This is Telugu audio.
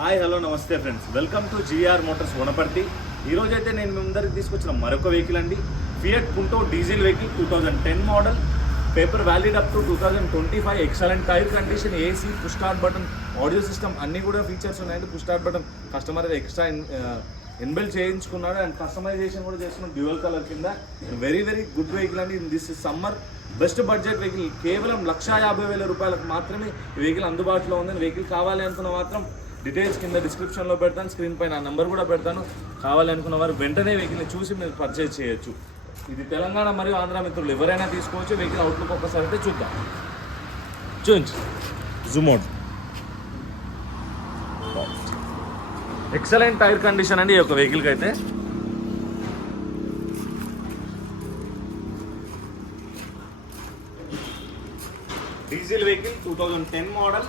Hi hello namaste friends, welcome to GR Motors Wanaparthy. ఈరోజు అయితే నేను మీ ముందరికి తీసుకొచ్చిన మరొక వెహికల్ అండి. Fiat Punto diesel vehicle 2010 model, paper valid up to 2025. Excellent tyre condition, AC, push start button, audio system అన్నీ కూడా ఫీచర్స్ ఉన్నాయండి. పుష్ స్టార్ట్ బటన్ కస్టమర్ అయితే ఎక్స్ట్రా ఇన్బిల్ట్ చేయించుకున్నాడు అండ్ కస్టమైజేషన్ కూడా చేస్తున్నాం డ్యూయల్ కలర్ కింద. వెరీ గుడ్ వెహికల్ అండి. This is summer best budget vehicle. కేవలం 1,50,000 రూపాయలకు మాత్రమే ఈ వెహికల్ అందుబాటులో ఉంది. వెహికల్ కావాలి అనుకున్న మాత్రం డీటెయిల్స్ కింద డిస్క్రిప్షన్లో పెడతాను, స్క్రీన్ పైన నెంబర్ కూడా పెడతాను. కావాలి అనుకున్న వారు వెంటనే వెహికల్ని చూసి మీరు పర్చేజ్ చేయొచ్చు. ఇది తెలంగాణ మరియు ఆంధ్ర మిత్రులు ఎవరైనా తీసుకోవచ్చు. వెహికల్ అవుట్లుక్ ఒక్కసారి అయితే చూద్దాం. చూంచు జూమోడ్. ఎక్సలెంట్ టైర్ కండిషన్ అండి ఈ యొక్క వెహికల్కి అయితే. Diesel vehicle 2010 model,